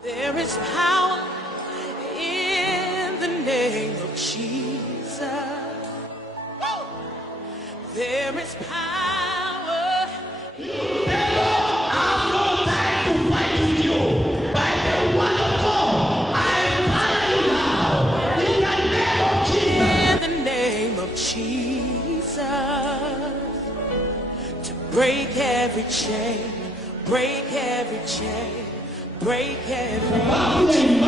There is power in the name of Jesus. There is power. I've no time to fight with you. By the word of God, I empower you now. In the name of Jesus. In the name of Jesus. To break every chain, break every chain, break every chain.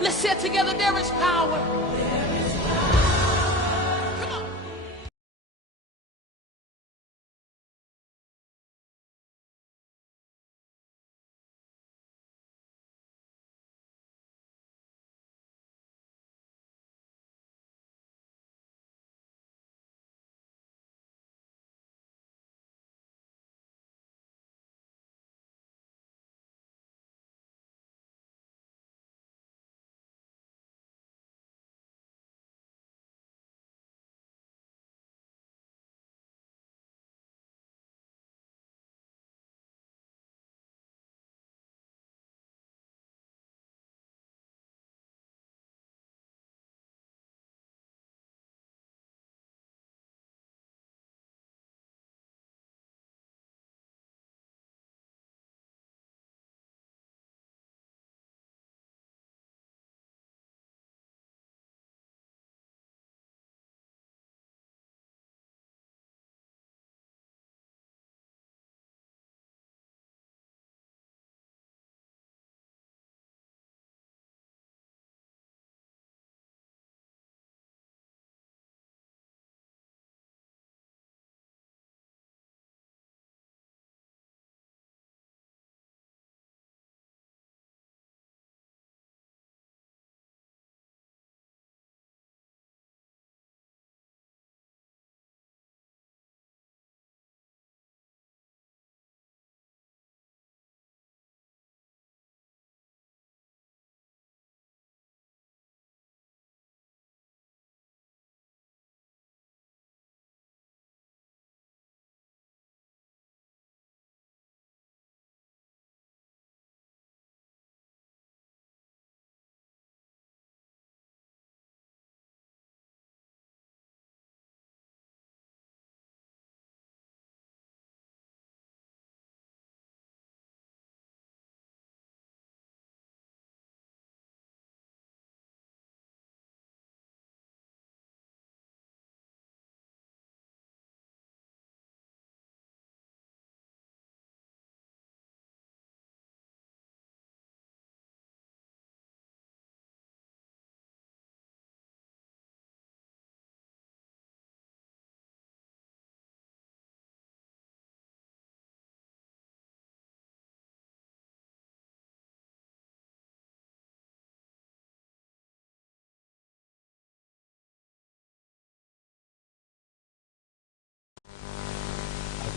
Let's say it together. There is power. There is power. Come on.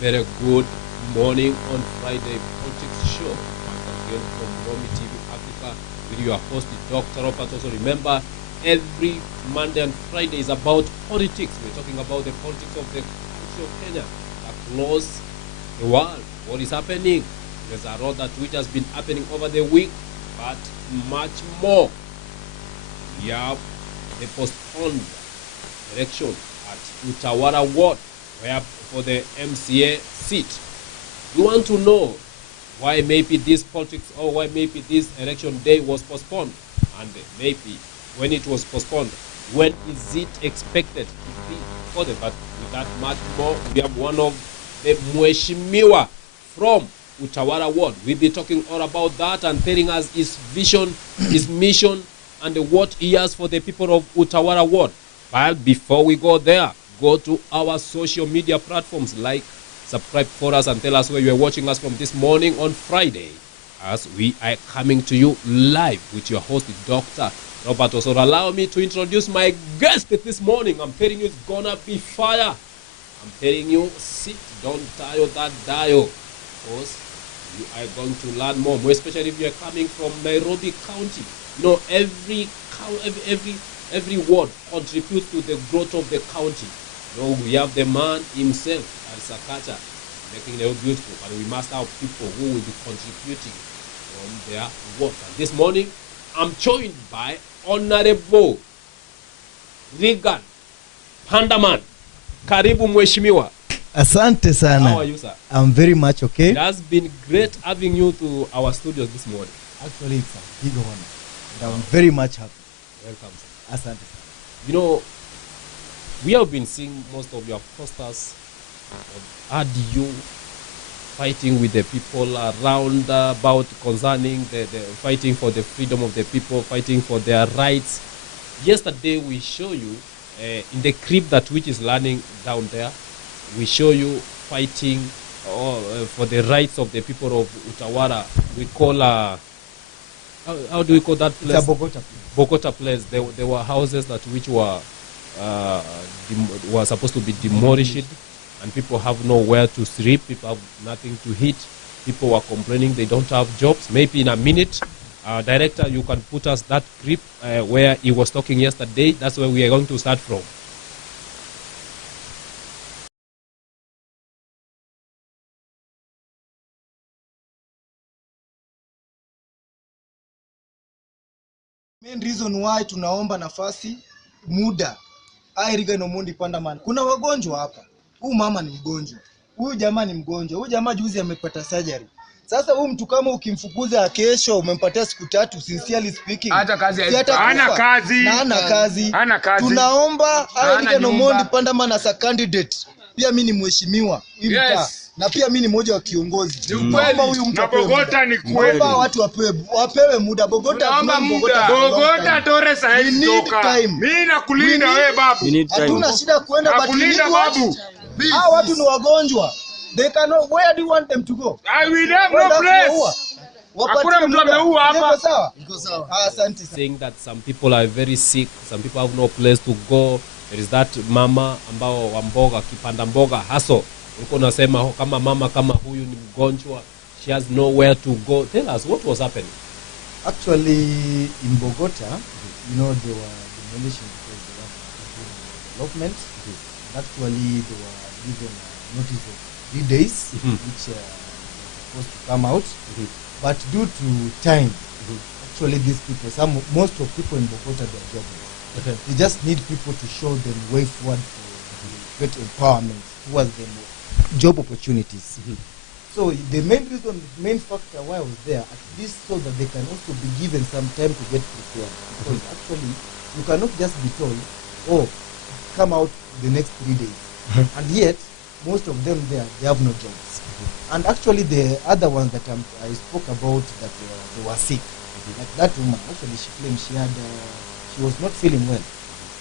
Very good morning on Friday Politics Show. Once again from ROMI TV Africa with your host, Dr. Robert Osoro. Remember, every Monday and Friday is about politics. We're talking about the politics of the country of Kenya across the world. What is happening? There's a lot that which has been happening over the week, but much more. We have the postponed election at Utawala ward, where for the MCA seat. You want to know why maybe this politics or why maybe this election day was postponed, and maybe when it was postponed, when is it expected to be for them? But with that much more, we have one of the Mheshimiwa from Utawala ward. We'll be talking all about that and telling us his vision, his mission, and what he has for the people of Utawala ward. But before we go there, go to our social media platforms, like, subscribe for us, and tell us where you are watching us from this morning on Friday, as we are coming to you live with your host, Dr. Robert Osoro. Allow me to introduce my guest this morning. I'm telling you, it's gonna be fire. I'm telling you, sit, don't dial that dial, because you are going to learn more especially if you are coming from Nairobi County. You know, every ward contributes to the growth of the county. We have the man himself, Al-Sakata, making it beautiful, but we must have people who will be contributing from their work. And this morning, I'm joined by Hon.Reagan Pandaman. Karibu Mheshimiwa. Asante sana. How are you, sir? I'm very much okay. It has been great having you to our studios this morning. Actually, it's a big honor. And I'm very much happy. Welcome, sir. Asante sana. You know, we have been seeing most of your posters had you fighting with the people around about concerning the fighting for the freedom of the people, fighting for their rights. Yesterday we show you in the clip that which is running down there, we show you fighting for the rights of the people of Utawala. We call how do we call that place? It's a Bogota place. Bogota place. There were houses that which were supposed to be demolished, and people have nowhere to sleep. People have nothing to eat. People were complaining they don't have jobs. Maybe in a minute, director, you can put us that clip where he was talking yesterday. That's where we are going to start from. Main reason why tunaomba nafasi muda Hon.Reagan Pandaman. Kuna wagonjwa hapa. Huyu mama ni mgonjwa. Huyu jamaa ni mgonjwa. Huyu jamaa juzi amepata surgery. Sasa huyu mtu kama ukimfukuza kesho umempatia siku 3, sincerely speaking. Hata kazi hana kazi. Na hana kazi. Hana kazi. Tunaomba Hon.Reagan Pandaman as a candidate. Pia mimi ni mheshimiwa. Yes. Na pia mimi ni mmoja wa kiongozi. Naomba huyu mtu Bogota ni kweli. Naomba watu wapewe muda. Bogota tore sahihi toka. Mimi nakulinda wewe babu. Hatuna shida kuenda nakulinda babu. Hao watu ni wagonjwa. They cannot, where do you want them to go? I will have no place. Hakuna mtu ameua hapa. Sawa? Iko sawa. Asante sana. Saying that some people are very sick, some people have no place to go. There is that mama ambao wa mboga kipanda mboga haso. Ulikuwa unasema kama mama kama huyu ni mgonjwa, she has nowhere to go. Tell us what was happening. Actually, in Bogota, you know, they were demolition because they were development. Actually, they were given a notice of 3 days, which were supposed to come out. But due to time, actually these people, most of people in Bogota, they are jobless. They just need people to show them way forward for great empowerment towards them job opportunities. So the main factor why I was there, at least so that they can also be given some time to get prepared. Because actually, you cannot just be told, oh, come out the next 3 days. And yet, most of them there, they have no jobs. And actually, the other ones that I spoke about, that they were sick. Like that woman, actually, she claimed she was not feeling well.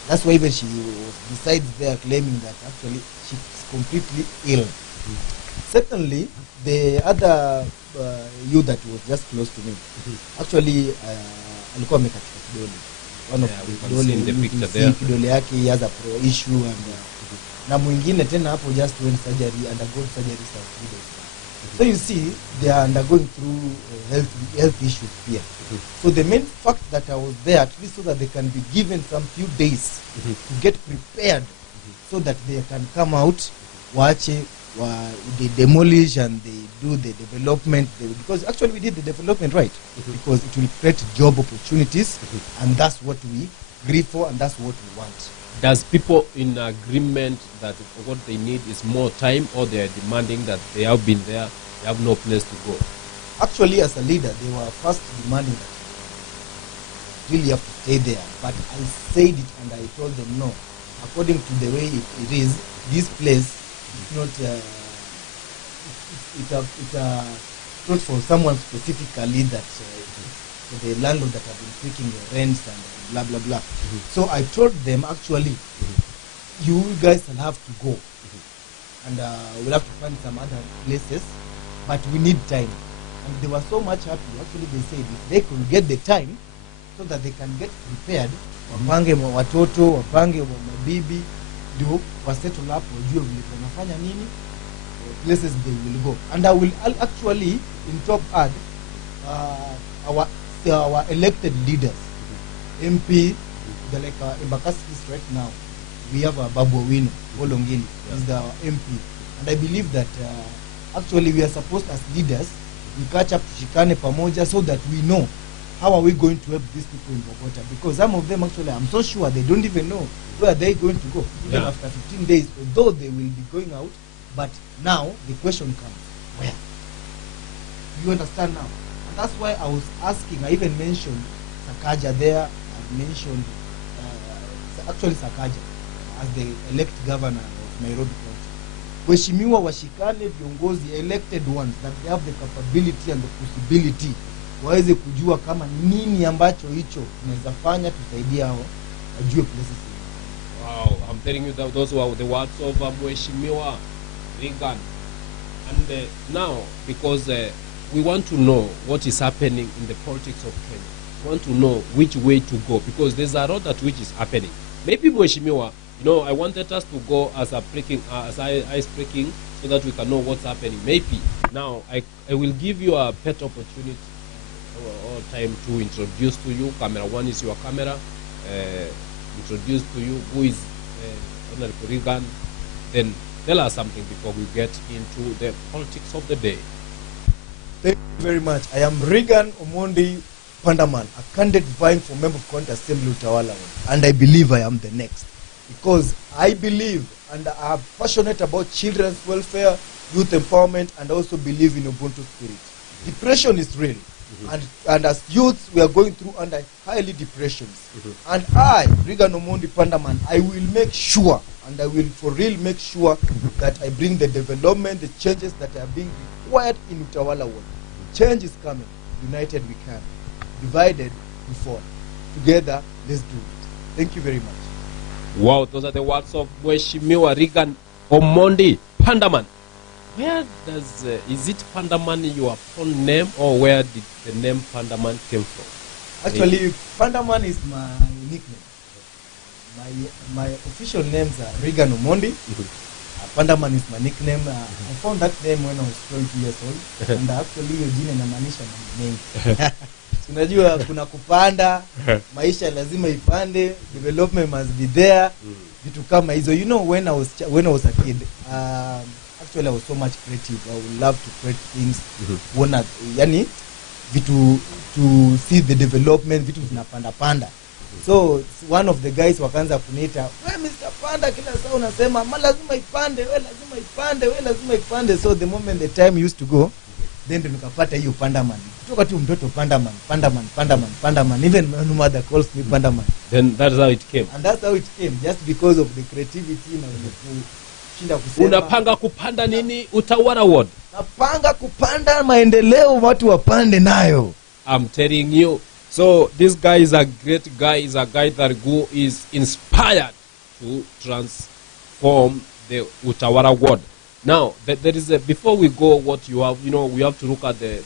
That's why even she was besides there claiming that actually she's completely ill. Secondly, the other youth that was just close to me, actually, alikuwa amekatika kidole. One of the kidole in the picture there. Kidole yake, he has a pro issue, and na mwingine tena hapo just went surgery, undergone surgery some 3 days back. So you see, they are undergoing through health issues here. So the main fact that I was there, at least so that they can be given some few days to get prepared, so that they can come out, they demolish and they do the development. Because actually we did the development right, because it will create job opportunities, and that's what we grieve for, and that's what we want. Does people in agreement that what they need is more time, or they are demanding that they have been there, they have no place to go? Actually, as a leader, they were first demanding that you really have to stay there. But I said it and I told them no. According to the way it is, this place is not it's not for someone specifically, that for the landlord that have been taking the rents and blah blah blah. So I told them, actually, you guys will have to go, and we'll have to find some other places, but we need time. And they were so much happy. Actually, they said if they could get the time so that they can get prepared, wapange watoto, wapange mabibi, ndio wasettle up, wajue vile wanafanya nini, places they will go. And I will actually, in top add, our elected leaders, MP, like Embakasi East right now, we have a Babu Owino Olongili, is the MP, and I believe that actually we are supposed as leaders we catch up, tushikane pamoja, so that we know how are we going to help these people in Bogota, because some of them actually, I'm so sure they don't even know where they're going to go, even after 15 days, although they will be going out. But now the question comes, where? You understand now? And that's why I was asking, I even mentioned Sakaja there, I mentioned actually Sakaja as the elected governor of Nairobi County. Waheshimiwa washikane viongozi elected ones that they have the capability and the possibility waweze kujua kama nini ambacho hicho tunaweza fanya tusaidia hao ajue places. Wow, I'm telling you that those were the words of Mheshimiwa Reagan. And now, because we want to know what is happening in the politics of Kenya, we want to know which way to go, because there's a lot that which is happening. Maybe Mheshimiwa, you know, I wanted us to go as a breaking, as ice breaking, so that we can know what's happening. Maybe now I will give you a pet opportunity or time to introduce to you. Camera one is your camera. Introduce to you who is Hon.Reagan Reagan. Then tell us something before we get into the politics of the day. Thank you very much. I am Reagan Omondi Pandaman, a candidate vying for Member of County Assembly Utawala, and I believe I am the next, because I believe and I am passionate about children's welfare, youth empowerment, and also believe in Ubuntu spirit. Depression is real. And as youths, we are going through under highly depressions. And I, Reagan Omondi Pandaman, I will make sure, and I will for real make sure that I bring the development, the changes that are being required in Utawala world. Change is coming. United we can. Divided we fall. Together, let's do it. Thank you very much. Wow, those are the words of Mheshimiwa Reagan Omondi Pandaman. Where does, is it Pandaman your full name, or where did the name Pandaman came from? Actually, Pandaman is my nickname. My official names are Reagan Omondi. Pandaman is my nickname. I found that name when I was 20 years old. And actually, hiyo jina inamaanisha mambo mengi. Unajua kuna kupanda, maisha lazima ipande, development must be there. Vitu kama hizo. You know, when I was a kid, actually I was so much creative. I would love to create things. Yani vitu to see the development, vitu vinapanda panda. So one of the guys wakaanza kuniita, "We Mr. Panda, kila saa unasema lazima ipande, we lazima ipande, we lazima ipande." So the moment the time used to go, then nikapata hiyo Pandaman. Kutoka tu mtoto Pandaman. Even my mother calls me Pandaman. Then that's how it came. And that's how it came, just because of the creativity na kushinda kusema. Unapanga kupanda nini Utawala ward? Napanga kupanda maendeleo, watu wapande nayo. I'm telling you. So this guy is a great guy. Is a guy that is inspired to transform the Utawala ward. Now, there is before we go, what you have, you know, we have to look at the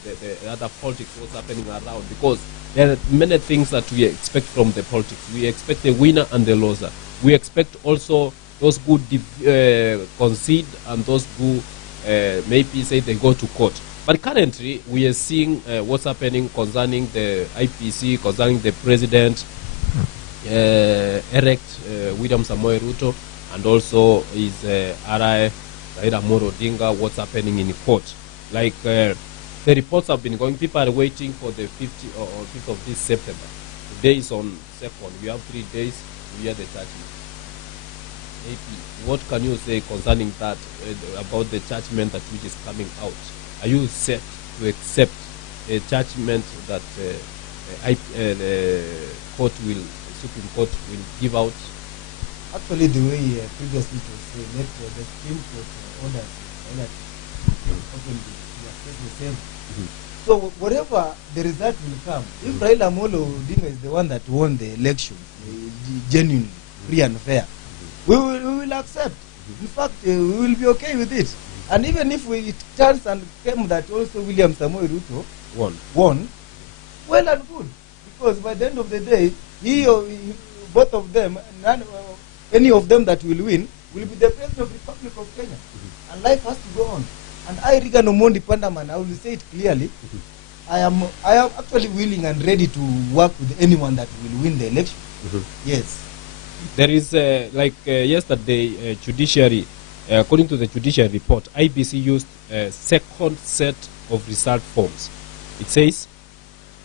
other politics, what's happening around, because there are many things that we expect from the politics. We expect the winner and the loser. We expect also those who concede and those who maybe say they go to court. But currently, we are seeing what's happening concerning the IPC, concerning the president elect William Samoei Ruto, and also his RI Raila Amolo Odinga, what's happening in court. Like the reports have been going, people are waiting for the 50th or 5th of this September. Today is on 2nd. We have 3 days to hear the judgment. AP, what can you say concerning that, about the judgment that which is coming out? Are you set to accept a judgment that the court will, Supreme Court will give out? Actually, the way previously it was said, the Supreme Court orders that openly the same. So whatever the result will come, if Raila Amolo Odinga is the one that won the election, genuinely, free and fair, we will accept. In fact, we will be okay with it. And even if it turns and came that also William Samoei Ruto won, well and good. Because by the end of the day, both of them, any of them that will win, will be the president of the Republic of Kenya. And life has to go on. And I, Reagan Omondi Pandaman, I will say it clearly, I am actually willing and ready to work with anyone that will win the election. Yes. There is, yesterday, judiciary, according to the judiciary report, IBC used a second set of result forms. It says,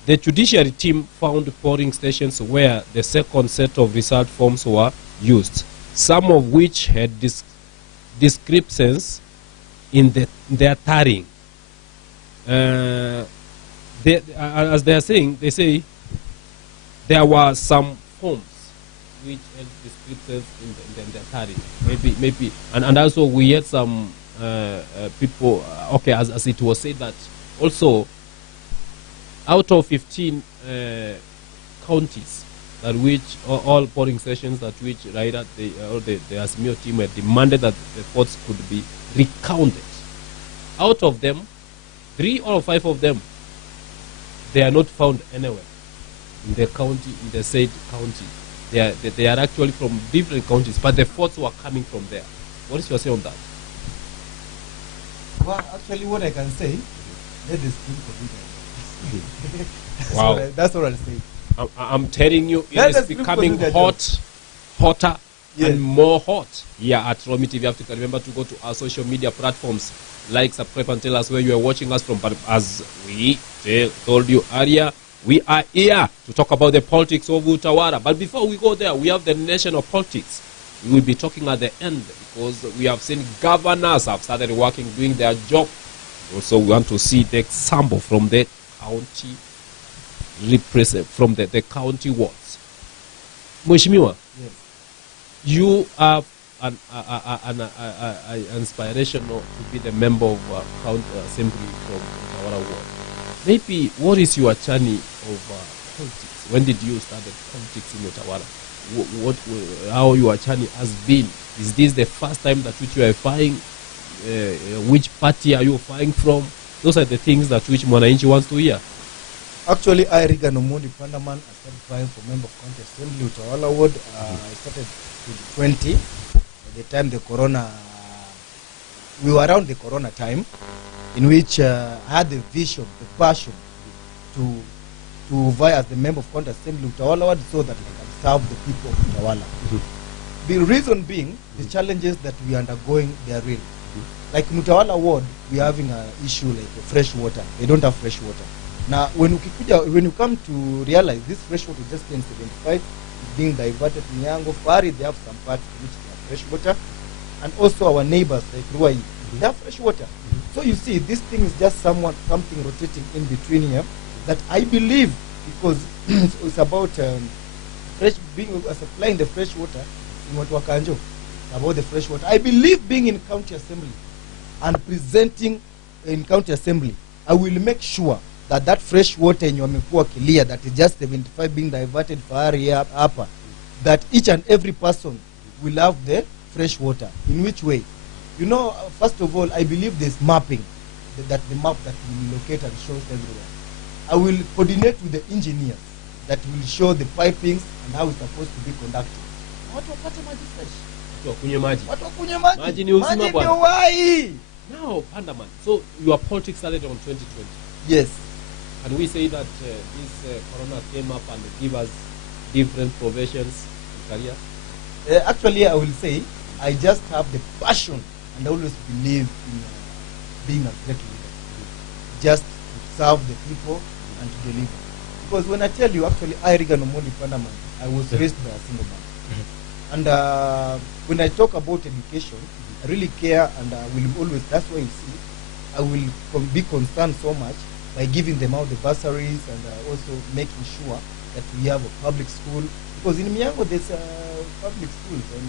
the judiciary team found polling stations where the second set of result forms were used, some of which had descriptions in their tarring. As they are saying, they say there were some forms which had descriptions in their tarring. Maybe, and also we had some people. Okay, as it was said that also out of 15 counties that which all polling stations that which rather the Azimio team had demanded that the votes could be recounted. Out of them, 3 or 5 of them, they are not found anywhere in the county, in the said county. They are actually from different counties, but the votes were coming from there. What is your say on that? Well, actually, what I can say, let the screen Wow. That's what I'll say. I'm telling you, it is becoming hotter, yes, and more hot here at ROMI TV Africa. Remember to go to our social media platforms, like, subscribe, and tell us where you are watching us from. But as we told you earlier, we are here to talk about the politics of Utawala. But before we go there, we have the national politics. We will be talking at the end because we have seen governors have started working, doing their job. Also, we want to see the example from the county from the county wards. Mheshimiwa, yes, you are an inspirational to be the member of county assembly from Utawala ward. Maybe what is your journey of politics? When did you start the politics in Utawala? How your journey has been? Is this the first time that which you are fighting? Which party are you fighting from? Those are the things that which Mwananchi wants to hear. Actually, Hon.Reagan Pandaman, I started trying for member of county assembly Utawala ward. I started with 20. At the time the corona, we were around the corona time, in which I had the vision, the passion to vie as the member of county assembly Utawala ward so that I can serve the people of Utawala. The reason being, the challenges that we are undergoing, they are real. Like in Utawala ward, we are having an issue like fresh water. They don't have fresh water. Now, when you come to realize this fresh water just turned 75, is being diverted to Nyango, Fari, they have some parts which they have fresh water. And also our neighbors like Ruai, they have fresh water. So you see, this thing is just something rotating in between here that I believe, because it's about supplying the fresh water in Watwakanjo, about the fresh water. I believe being in county assembly and presenting in county assembly, I will make sure that that fresh water in Wamekua Kilia, that is just 75 being diverted for area upper, that each and every person will have the fresh water. In which way? You know, first of all, I believe there's mapping, that the map that will locate and shows everywhere. I will coordinate with the engineers that will show the pipings and how it's supposed to be conducted. Watu wapate maji fresh. Watu wakunywe maji. Maji ni uzima Maji bwana. ndio uhai. Now, Pandaman, so your politics started on 2020. Yes. Can we say that this corona came up and give us different professions and careers? Actually, I will say, I just have the passion and I always believe in being a great leader. Just to serve the people and to deliver. Because when I tell you, actually, Hon.Reagan Pandaman, I was raised by a single man. And when I talk about education, I really care, and I will always, that's why you see, I will be concerned so much by giving them out the bursaries and also making sure that we have a public school. Because in Miango, there's public schools, and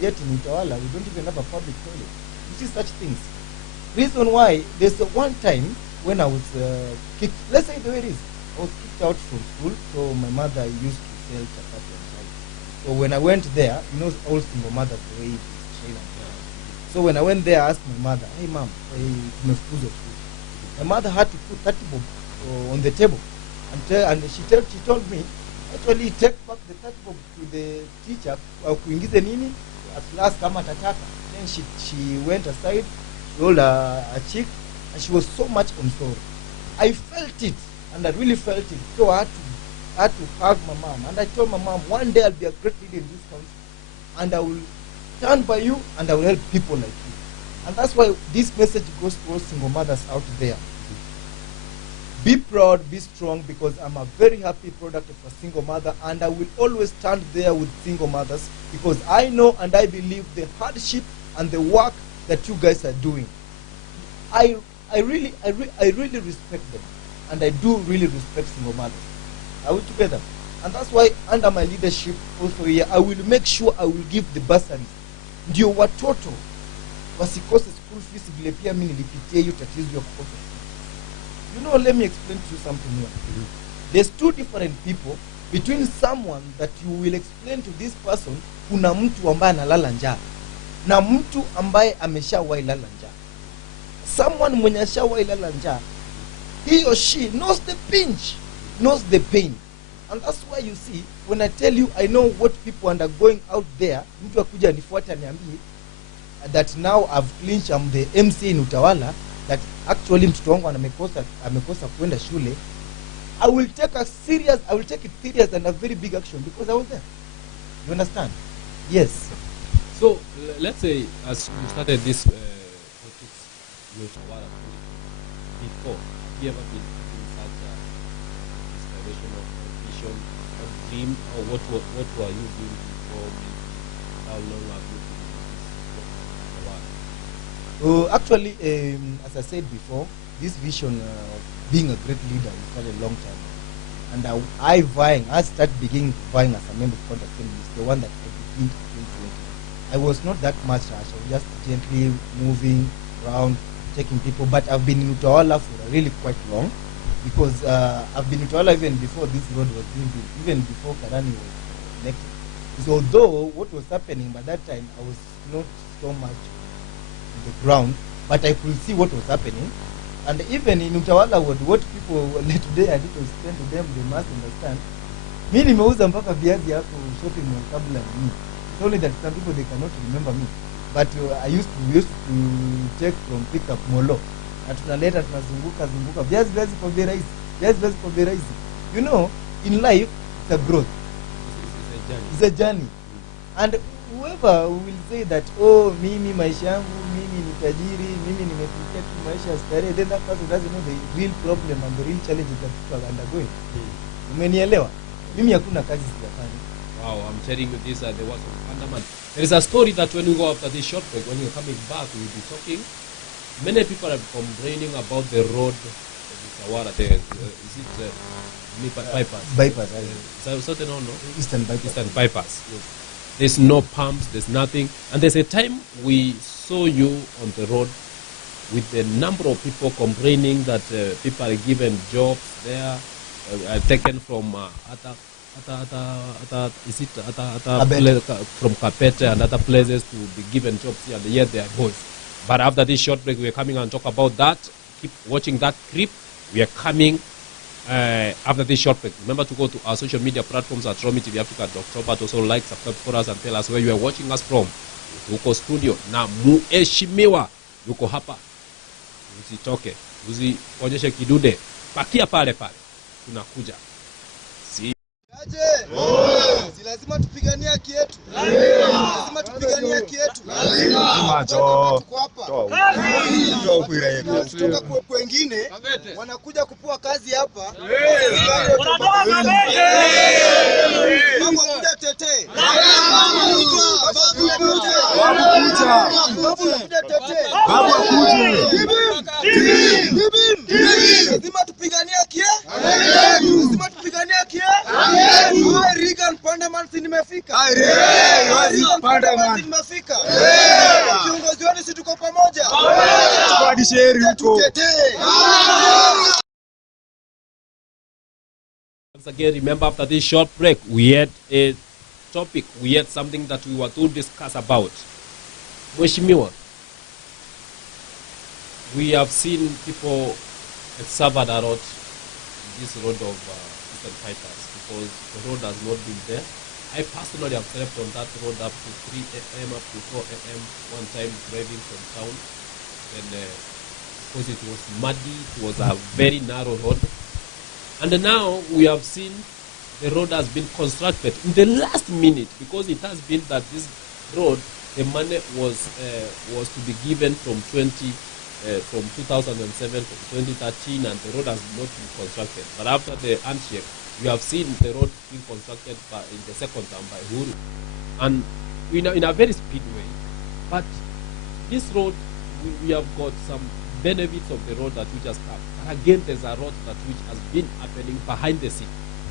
yet in Utawala, we don't even have a public toilet. You see such things. Reason why, there's one time when I was kicked, let's say the way it is, I was kicked out from school, so my mother used to sell chapati and rice. So when I went there, you know, all single mothers, the way it is. So when I went there, I asked my mother, hey mom, tumefukuzwa school. My mother had to put 30 bob on the table, and she told me, actually take back the 30 bob to the teacher, kuingize nini, at last kama tataka. Then she went aside, she rolled her cheek, and she was so much on sorrow. I felt it, and I really felt it. So I had to had to hug my mom. And I told my mom, one day I'll be a great leader in this country. And I will stand by you and I will help people like you. And that's why this message goes to all single mothers out there. Be proud, be strong, because I'm a very happy product of a single mother, and I will always stand there with single mothers because I know and I believe the hardship and the work that you guys are doing. I really respect them, and I do really respect single mothers. Are we together? And that's why under my leadership also here, I will make sure I will give the bursaries. Ndio watoto wasikose school fees vile pia mimi nilipitia hiyo tatizo ya kukosa. You know, let me explain to you something here. There's two different people between someone that you will explain to this person, kuna mtu ambaye analala njaa na mtu ambaye ameshawahi lala njaa. Someone mwenye ashawahi lala njaa, he or she knows the pinch, knows the pain. And that's why you see, when I tell you I know what people are going out there, mtu akuja nifuata niambie that now I've clinched, I'm the MC in Utawala, that actually mtoto wangu amekosa kwenda shule, I will take it serious and a very big action because I was there. You understand? Yes. So let's say as you started this politics in Utawala before, have you ever been in such inspirational vision or dream, or what were you doing before? How long have you been in this actually, as I said before, this vision of being a great leader started a long time. And I started beginning vying as a member of contact assembly. It's the one that I began to. I was not that much rush. I was just gently moving around, taking people. But I've been in Utawala for really quite long, because I've been in Utawala even before this road was being built, even before Karani was elected. So although what was happening by that time, I was not so much on the ground, but I could see what was happening. And even in Utawala, what people today I need to explain to them, they must understand. Mimi nimeuza mpaka viazi hapo shopping mall kabla ni. It's only that some people they cannot remember me. But we used to take from pick up molo. Na tunaleta tunazunguka viazi kwa bei rahisi. Viazi kwa bei rahisi. You know, in life it's a growth. It's a journey. And whoever will say that, oh, mimi maisha yangu, mimi ni tajiri, mimi nimefikia tu maisha ya starehe, then that person doesn't know the real problem and the real challenges that people are undergoing. Umenielewa? Mimi hakuna kazi sijafanya. Wow, I'm telling you this, the words of Pandaman. There is a story that when we go after this short break, when you're coming back, we'll be talking. Many people are complaining about the road of Utawala. Is it bypass? Bypass. Certain or no? Eastern bypass. Eastern bypass. Yes. There's no pumps, there's nothing. And there's a time we saw you on the road with the number of people complaining that people are given jobs there, taken from from Kapete and other places to be given jobs here, and yet they are boys. But after this short break, we are coming and talk about that. Keep watching that clip. We are coming after this short break. Remember to go to our social media platforms at ROMI TV Africa, Dr.Robert Osoro, like, subscribe for us, and tell us where you are watching us from. Tuko studio na muheshimiwa yuko hapa. Usitoke, usionyeshe kidude, bakia pale tunakuja. Si lazima tupiganie haki yetu. Lazima tupiganie haki yetu. Tuko hapa. Kutoka kwa wengine wanakuja kupua kazi hapa. Mambo kuja tetee. Lazima tupiganie haki yetu. Lazima tupiganie haki yetu. Hon.Reagan Pandaman nimefika. Nimefika. Viongozi wote sisi tuko pamoja. Tuko sheri huko. Once again, remember after this short break, we had a topic, we had something that we were to discuss about. Mheshimiwa, we have seen people suffered a lot this road of Eastern bypass because the road has not been there. I personally have slept on that road up to 3 a.m. up to 4 a.m. one time driving from town, and because it was muddy, it was a very narrow road. And now we have seen the road has been constructed in the last minute, because it has been that this road, the money was to be given from 2007 to 2013, and the road has not been constructed. But after the handshake, you have seen the road being constructed in the second term by Huru, and in a very speed way. But this road, we have got some benefits of the road that which has come. But again, there's a road that which has been happening behind the scene.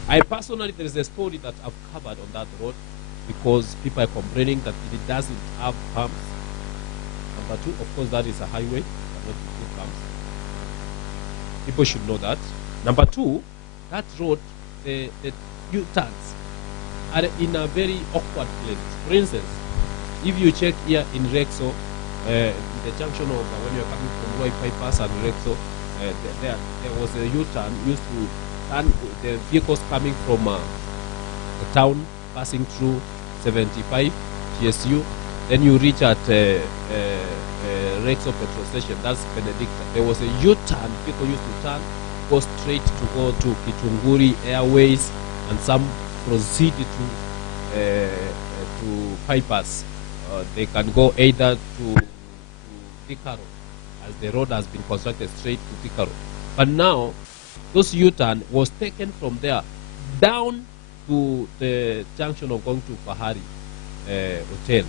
I personally, there is a story that I've covered on that road, because people are complaining that it doesn't have humps. Number two, of course, that is a highway, but not include humps. People should know that. Number two, that road, the U-turns are in a very awkward place. For instance, if you check here in Rexo, in the junction of when you're coming from Roy Bypass and Rexo, there was a U-turn used to turn the vehicles coming from the town, passing through 75 GSU. Then you reach at Rexo petrol station, that's Benedicta. There was a U-turn, people used to turn, go straight to go to Kitunguri Airways, and some proceeded to bypass. They can go either to Tikaro, as the road has been constructed straight to Tikaro. But now, those U-turn was taken from there down to the junction of going to Fahari Hotel.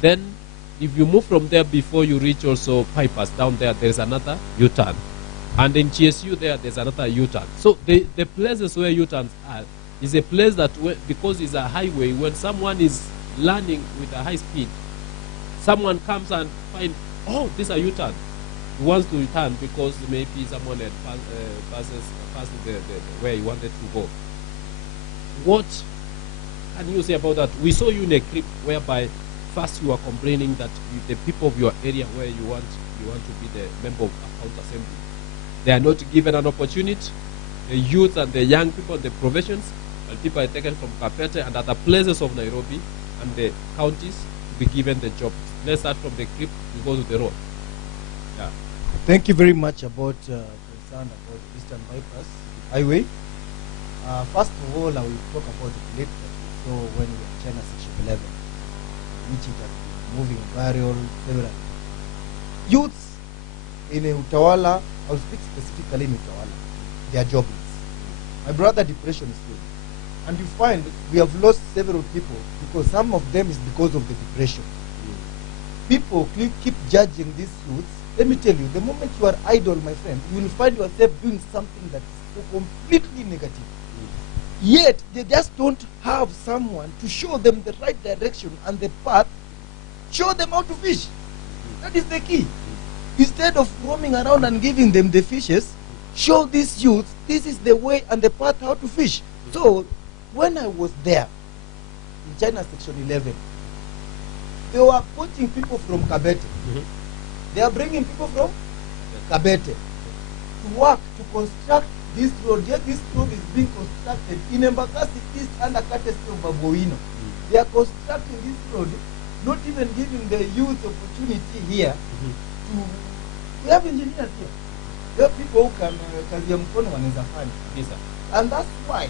Then, if you move from there before you reach also bypass down there's another U-turn. And in GSU there's another U-turn. So the places where U-turns are is a place that, because it's a highway, when someone is learning with a high speed, someone comes and finds, oh, this is a U-turn. He wants to turn because maybe someone had passes the where he wanted to go. What can you say about that? We saw you in a clip whereby first you are complaining that the people of your area where you want to be the member of account assembly, they are not given an opportunity. The youth and the young people, the professions, and people are taken from Kapete and other places of Nairobi and the counties to be given the job. Let's start from the clip, we go to the road. Yeah. Thank you very much about concern about Eastern Bypass Highway. First of all, I will talk about the clip that we saw when we were in China Section 11, which it has been moving viral several. Youths in Utawala, I will speak specifically in Utawala, they are jobless. My brother, depression is real. And you find we have lost several people because some of them is because of the depression. People keep judging these youths. Let me tell you, the moment you are idle, my friend, you will find yourself doing something that is so completely negative. Yet, they just don't have someone to show them the right direction and the path, show them how to fish. That is the key. Instead of roaming around and giving them the fishes, show these youths, this is the way and the path how to fish. So, when I was there, in China Section 11, they were poaching people from Kabete. They are bringing people from Kabete to work, to construct this road. Yet this road is being constructed in Embakasi East under courtesy of Baboino. They are constructing this road, not even giving the youth opportunity here to... We have engineers here. There are people who can kazi ya mkono wanaweza fanya. Yes, sir. And that's why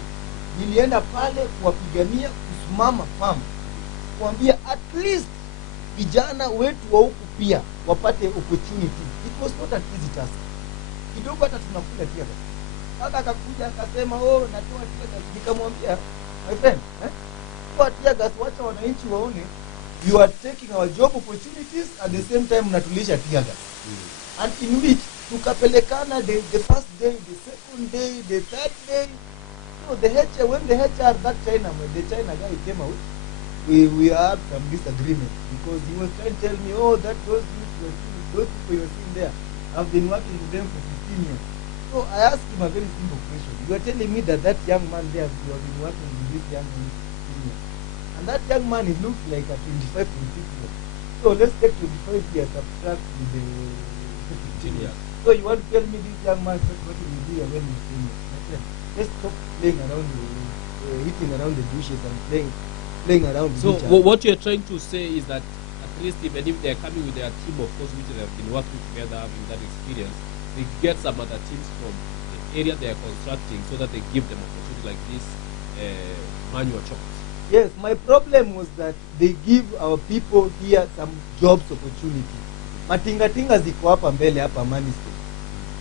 nilienda pale kuwapigania kusimama famu, kuambia at least vijana wetu wa huku pia wapate opportunity. It was not an easy task. Kidogo hata tunakula tiaga. Hata akakuja akasema, oh, natoa tiaga. Nikamwambia, my friend, toa tiaga, wacha wananchi waone you are taking our job opportunities at the same time mnatulisha tiaga. And in which tukapelekana the first day, the second day, the third day. So when the HR that China, when the China guy came out, we had some disagreement because he was trying to tell me, oh, that those people you are seeing there, I've been working with them for 15 years. So I asked him a very simple question. You are telling me that young man there, you have been working with this young man for 15 years. And that young man, he looks like a 25, 26 years. So let's take 25 years, subtract with the 15 years. So you want to tell me this young man started working with you when he was 10 years? My friend, let's stop playing around, hitting around the bushes and playing around. So what you're trying to say is that at least even if they're coming with their team, of course, which they have been working together, having that experience, they get some other teams from the area they are constructing so that they give them opportunity like this manual chocks. Yes, my problem was that they give our people here some jobs opportunity. Matinga ziko hapa mbele hapa Mani State.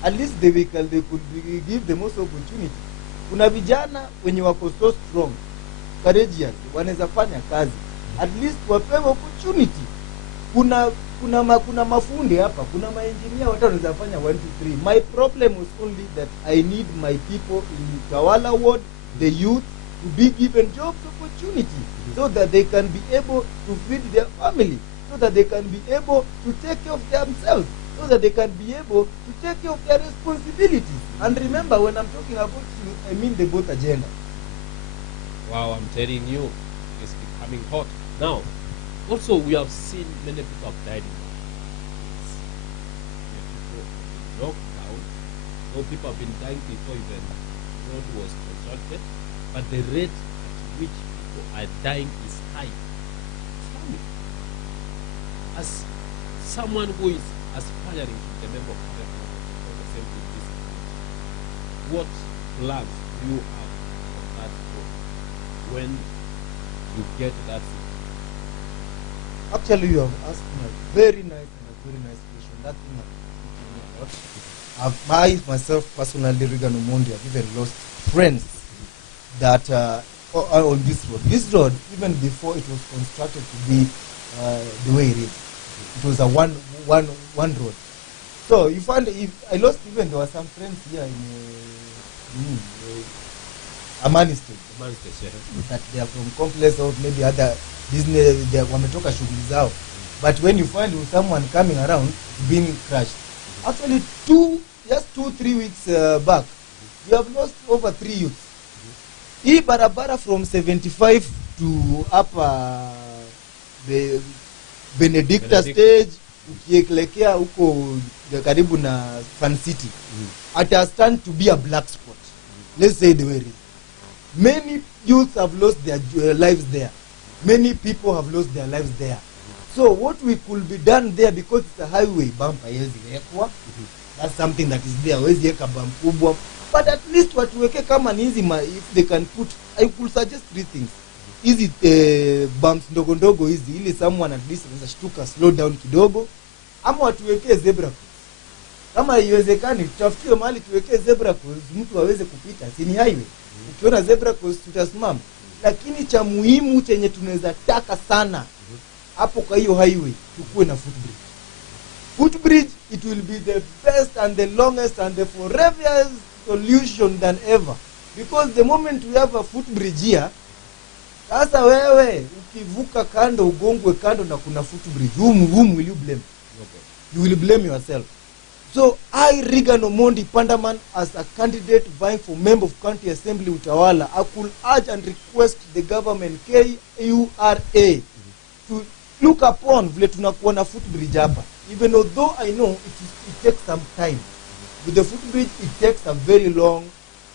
At least they could give the most opportunity. Kuna vijana wenye wako so strong, courageous, wanaweza fanya kazi. At least wapewe opportunity. Kuna mafundi hapa, kuna maengineer watu wanaweza fanya 1 2 3. My problem was only that I need my people in Utawala ward, the youth, to be given jobs opportunity so that they can be able to feed their family, so that they can be able to take care of themselves, so that they can be able to take care of their responsibilities. And remember, when I'm talking about youth, I mean the both agenda. Wow, I'm telling you, it's becoming hot. Now, also we have seen many people have died in the lockdown. So people have been dying before even road was constructed, but the rate at which people are dying is high. Astounding. As someone who is aspiring to be a member of Parliament for the Assembly in this country, what plans do you have on that road when you get to that situation? Actually, you have asked me a very nice question. That thing has taken me a lot. I myself personally, Reagan Omondi, have even lost friends that on this road. This road, even before it was constructed to be the way it is, it was a one road. So you find if I lost, even there were some friends here in Amani State. That they are from complex or maybe other business, they wametoka shughuli zao. But when you find someone coming around being crushed, actually 2-3 weeks back, we have lost over 3 youths. Hii barabara from 75 to upper Benedicta stage, ukielekea huko karibu na Fan City, it has turned to be a black spot. Let's say the way it is. Many youths have lost their lives there. Many people have lost their lives there. So what we could be done there, because it's a highway, bumper that's something that is there. But at least what we come and easy, if they can put, I could suggest 3 things. Easy bumps ndogo easy, ili someone at least anashtuka slow down kidogo, ama watuwekee zebra cross. Kama haiwezekani tutafikie mahali tuwekee zebra cross, mtu aweze kupita, si ni highway. Ukiona zebra cross tutasimama. Lakini cha muhimu chenye tunaweza taka sana hapo kwa hiyo highway, tukue na footbridge. Footbridge, it will be the best and the longest and the forever solution than ever. Because the moment we have a footbridge here, sasa wewe ukivuka kando ugongwe kando na kuna footbridge, whom will you blame? You will blame yourself. So I, Reagan Omondi Pandaman, as a candidate vying for member of county assembly Utawala, I could urge and request the government KURA to look upon vile tunakuwa na footbridge hapa. Even though I know it takes some time. With the footbridge, it takes a very long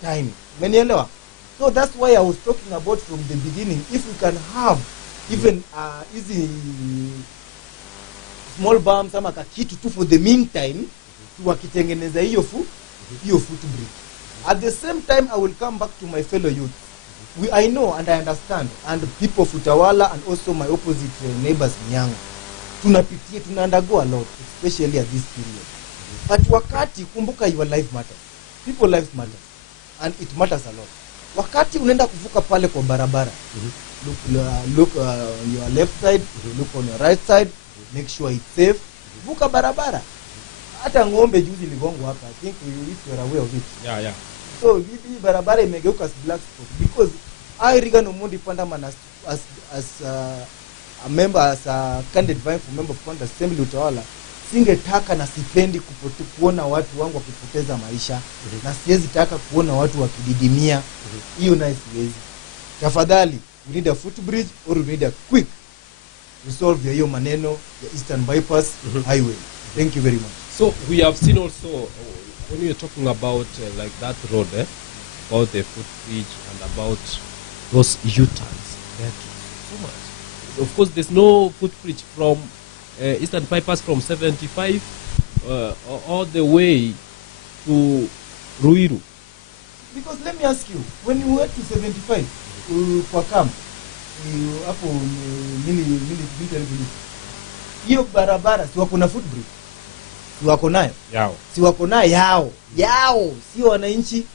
time. Menielewa? So that's why I was talking about from the beginning. If we can have even easy small bumps ama kakitu tu for the meantime, wakitengeneza hiyo footbridge. At the same time, I will come back to my fellow youth. I know and I understand, and people of Utawala and also my opposite neighbors Nyanga, tuna undergo a lot, especially at this period. But wakati, kumbuka, your life matters. People lives matter, and it matters a lot. Wakati unaenda kuvuka pale kwa barabara, look on your left side, look on your right side, make sure it's safe. Vuka barabara. Hata ngombe juzi ligongo hapa. I think you are aware of it. Yeah. So hii barabara imegeuka as black spot because I, Reagan Omondi Pandaman, as a member, as a candidate vying for member of county assembly Utawala, singetaka na sipendi kuona watu wangu wakipoteza maisha, na siwezi taka kuona watu wakididimia. Hiyo na siwezi. Tafadhali, we need a footbridge or we need a quick resolve ya hiyo maneno ya Eastern Bypass Highway. Thank you very much. So we have seen also, when you're talking about like that road, about the footbridge and about those U-turns, so much. Of course, there's no footbridge from Eastern Bypass from 75 all the way to Ruiru. Because let me ask you, when you went to 75, kwa camp hapo military police. Hiyo barabara si wako na footbridge, si wako nayo Yao. si wako nayo yao, sio wananchi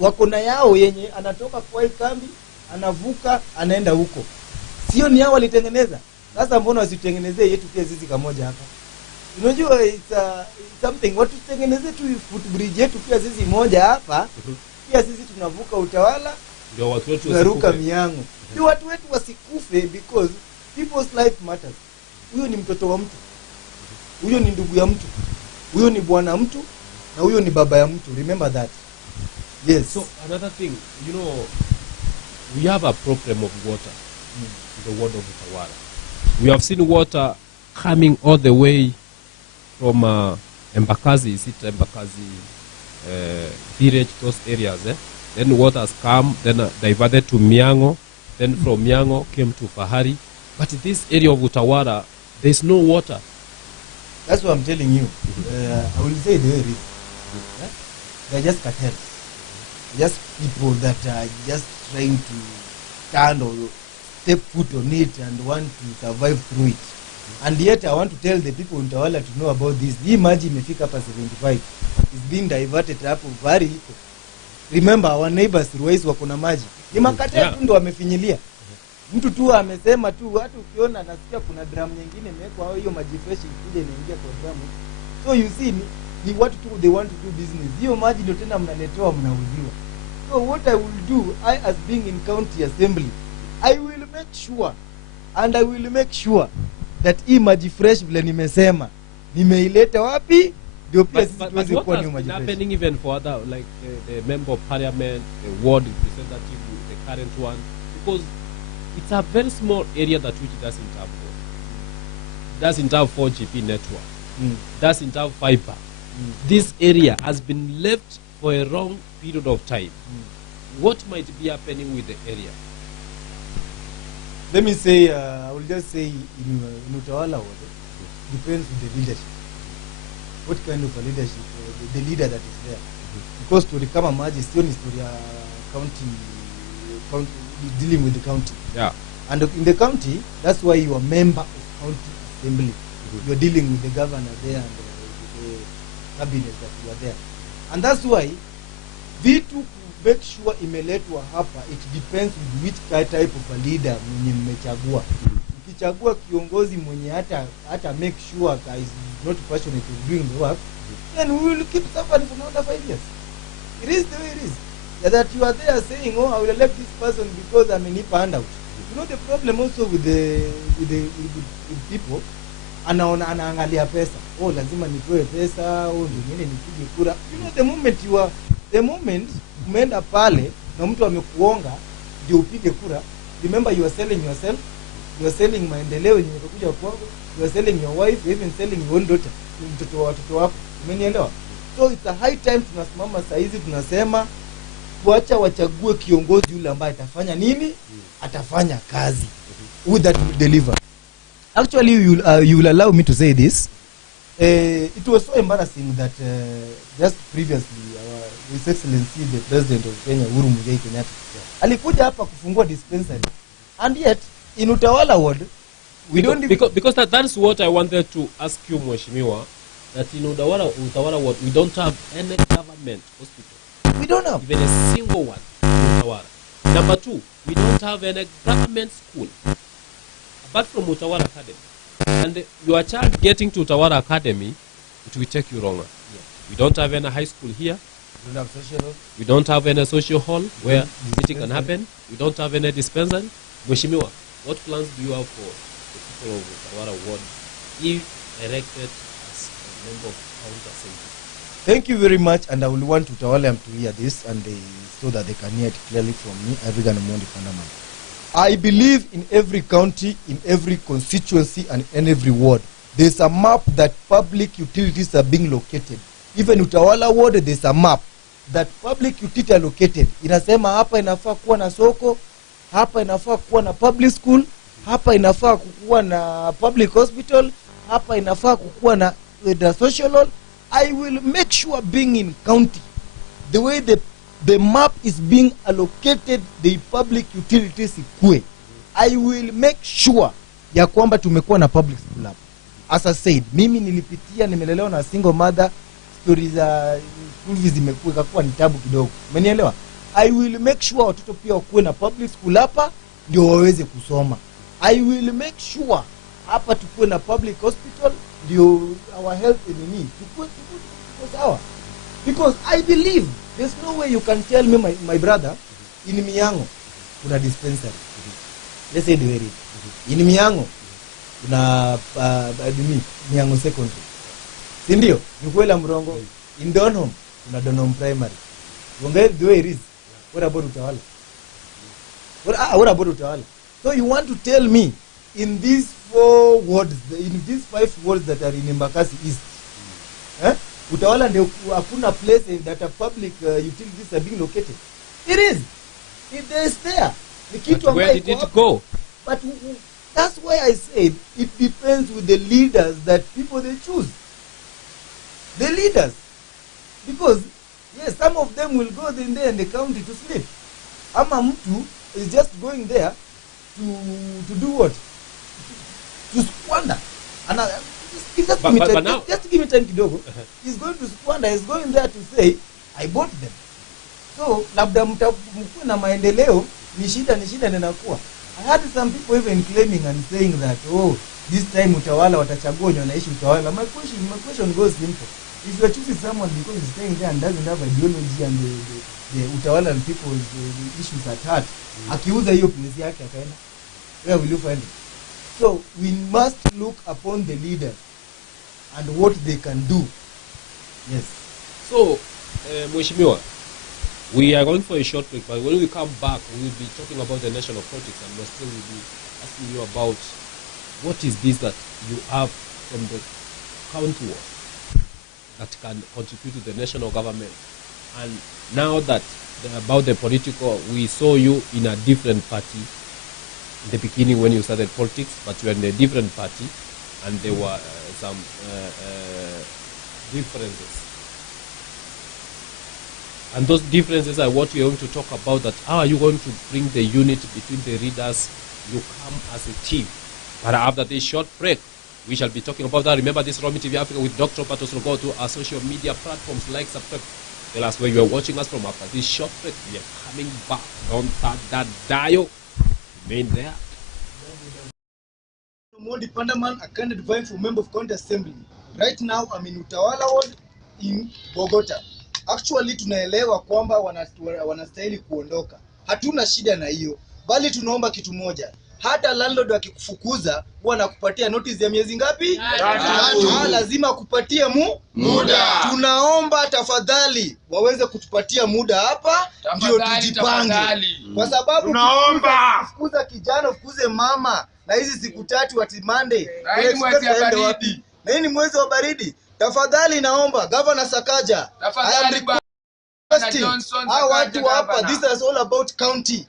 wako na yao yenye anatoka kwa hii kambi anavuka anaenda huko, sio ni hao walitengeneza. Sasa mbona wasitengenezee yetu pia sisi kamoja hapa? Unajua it's something watu tengenezee tu footbridge yetu pia sisi moja hapa. Pia sisi tunavuka Utawala Ndio watu wetu tunaruka Miango. Ndio watu wetu wasikufe, because people's life matters. Huyo ni mtoto wa mtu, huyo ni ndugu ya mtu, huyo ni bwana mtu, na huyo ni baba ya mtu. Remember that. Yes. So another thing, you know, we have a problem of water in the ward of Utawala. We have seen water coming all the way from Embakazi, is it Embakazi village, those areas. Then water has come, then diverted to Miango, then from Miango came to Fahari. But this area of Utawala, there's no water. That's what I'm telling you. I will say the way it is. They're just cartels. Just people that are just trying to stand or step foot on it and want to survive through it. And yet I want to tell the people in Utawala to know about this. Hii maji imefika hapa 75. It's being diverted hapo very equal. Remember our neighbors Ruwais wako na maji. Ni makateli tu ndo wamefinyilia. Mtu tu amesema tu, hata ukiona nasikia kuna drum nyingine imewekwa hiyo maji fresh ikija inaingia kwa drum. So you see ni watu tu they want to do business. Hiyo maji ndio tena mnaletewa mnauziwa. So what I will do, I as being in county assembly, I will make sure that hii maji fresh vile nimesema nimeileta wapi ndio pia sisi tuweze kuwa ni maji fresh. Happening even for other like the member of parliament, the ward representative, the current one, because it's a very small area that which doesn't have 4GP network, doesn't have fiber. This area has been left for a long period of time. What might be happening with the area? Let me say, I will just say in Utawala, depends on the leadership. What kind of a leadership, the leader that is there. Because to recover maji still is to the county, dealing with the county. Yeah. And in the county, that's why you are member of county assembly. You are dealing with the governor there and the cabinet that you are there. And that's why vitu make sure imeletwa hapa, it depends with which type of a leader mwenye mmechagua. Ukichagua kiongozi mwenye hata make sure guys is not passionate in doing the work, then we will keep suffering for another 5 years. It is the way it is. That you are there saying, oh, I will elect this person because I'm a handout. You know the problem also with people, anaangalia pesa. Oh, lazima nitoe pesa, oh ndio niende nipige kura. You know the moment umeenda pale na mtu amekuonga ndio upige kura, remember you are selling yourself, you are selling maendeleo yenye yatakuja kwako, you are selling your wife, you are even selling your own daughter, mtoto wa watoto wako. Umenielewa? So it's a high time tunasimama saa hizi tunasema kuacha wachague kiongozi yule ambaye atafanya nini? Atafanya kazi. Who that will deliver. Actually, you will allow me to say this. It was so embarrassing that just previously His Excellency the President of Kenya, Hon.Reagan Pandaman Mca, alikuja hapa kufungua dispensary. And yet in Utawala ward we don't because that's what I wanted to ask you, Mheshimiwa, that in Utawala ward we don't have any government hospital. We don't have even a single one in Utawala. Number two, we don't have any government school apart from Utawala Academy. And your child getting to Utawala Academy, it will take you longer. Yeah. We don't have any high school here. We don't have social hall. We don't have any social hall where meeting can happen. We don't have any dispensary. Mheshimiwa, what plans do you have for the people of Utawala ward if elected as a member of county assembly? Thank you very much, and I will want Utawala to hear this and so that they can hear it clearly from me, Hon.Reagan Pandaman Mca. I believe in every county, in every constituency, and in every ward, there's a map that public utilities are being located. Even Utawala ward, there's a map that public utilities are located. Inasema hapa inafaa kuwa na soko, hapa inafaa kuwa na public school, hapa inafaa kuwa na public hospital, hapa inafaa kuwa na the social hall. I will make sure being in county, the way the the map is being allocated the public utilities ikue, I will make sure ya kwamba tumekuwa na public school hapa. As I said, mimi nilipitia, nimelelewa na single mother, stories za school fees zimekuwa ikakuwa ni tabu kidogo. Umenielewa? I will make sure watoto pia wakuwe na public school hapa ndio waweze kusoma. I will make sure hapa tukuwe na public hospital ndio our health nini tukuwe sawa. Because I believe there's no way you can tell me my brother in Miango kuna dispensary. Let's say the way it is. In Miango kuna Miango secondary. Si ndio? Ni kweli Mrongo. In Donholm kuna Donholm primary. The way it is. What about Utawala? What about Utawala? So you want to tell me in these 4 wards, in these 5 wards that are in Embakasi East, Utawala ndio hakuna place that a public utilities are being located? It is. It is there. But where did it go? But that's why I said it depends with the leaders that people they choose. The leaders. Because, yes, some of them will go in there in the county to sleep. Ama mtu is just going there to do what? To squander. And just give me time kidogo. He's going to squander. He's going there to say, I bought them. So, labda mkuu na maendeleo ni shida ninakuwa. I had some people even claiming and saying that, oh, this time Utawala watachagua wenye wanaishi Utawala. My question goes simple. If you are choosing someone because he's staying there and doesn't have ideology and the Utawala and people's the issues at heart, akiuza hiyo place yake akaenda, where will you find it? So we must look upon the leaders and what they can do. Yes. So, Mheshimiwa, we are going for a short break, but when we come back, we will be talking about the national politics, and we'll still be asking you about what is this that you have from the county work that can contribute to the national government. And now that about the political, we saw you in a different party in the beginning when you started politics, but you were in a different party, and there were some differences. And those differences are what we are going to talk about, that how are you going to bring the unity between the readers? You come as a team. But after this short break, we shall be talking about that. Remember this ROMI TV Africa with Dr.Robert Osoro. Go to our social media platforms, like, subscribe. Tell us where you are watching us from. After this short break, we are coming back. Don't touch that dial. Remain there. Hon.Reagan Pandaman, a candidate vying for member of county assembly. Right now, I'm in Utawala ward in Bogota. Actually, tunaelewa kwamba wanastahili kuondoka. Hatuna shida na hiyo. Bali tunaomba kitu moja. Hata landlord akikufukuza, huwa anakupatia notice ya miezi ngapi? 3. Lazima kupatie muda. Tunaomba tafadhali waweze kutupatia muda hapa ndio tujipange. Kwa sababu tunaomba kufukuza kijana, ufukuze mama na hizi siku 3 ati Monday. Na hii ni mwezi wa baridi. Tafadhali naomba Governor Sakaja, I am requesting watu hapa, this is all about county.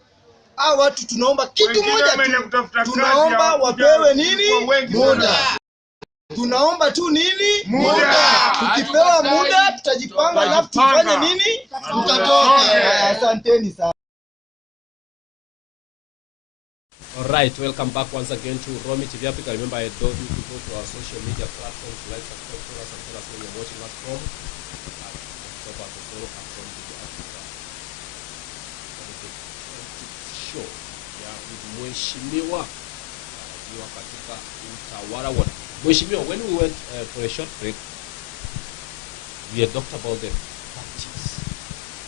Watu tunaomba kitu moja tu. Tunaomba wapewe nini? Muda. Tunaomba tu nini? Muda. Tukipewa muda tutajipanga na tufanye nini? Tutatoka. Asanteni sana. Alright, welcome back once again to ROMI TV Africa. Remember, I told you to go to our social media platforms, like, subscribe to us, and tell us where you're watching us from. Dr.Robert Osoro at ROMI TV Africa. Show ya with Mheshimiwa akiwa katika Utawala ward. Mheshimiwa, when we went for a short break, we had talked about the parties.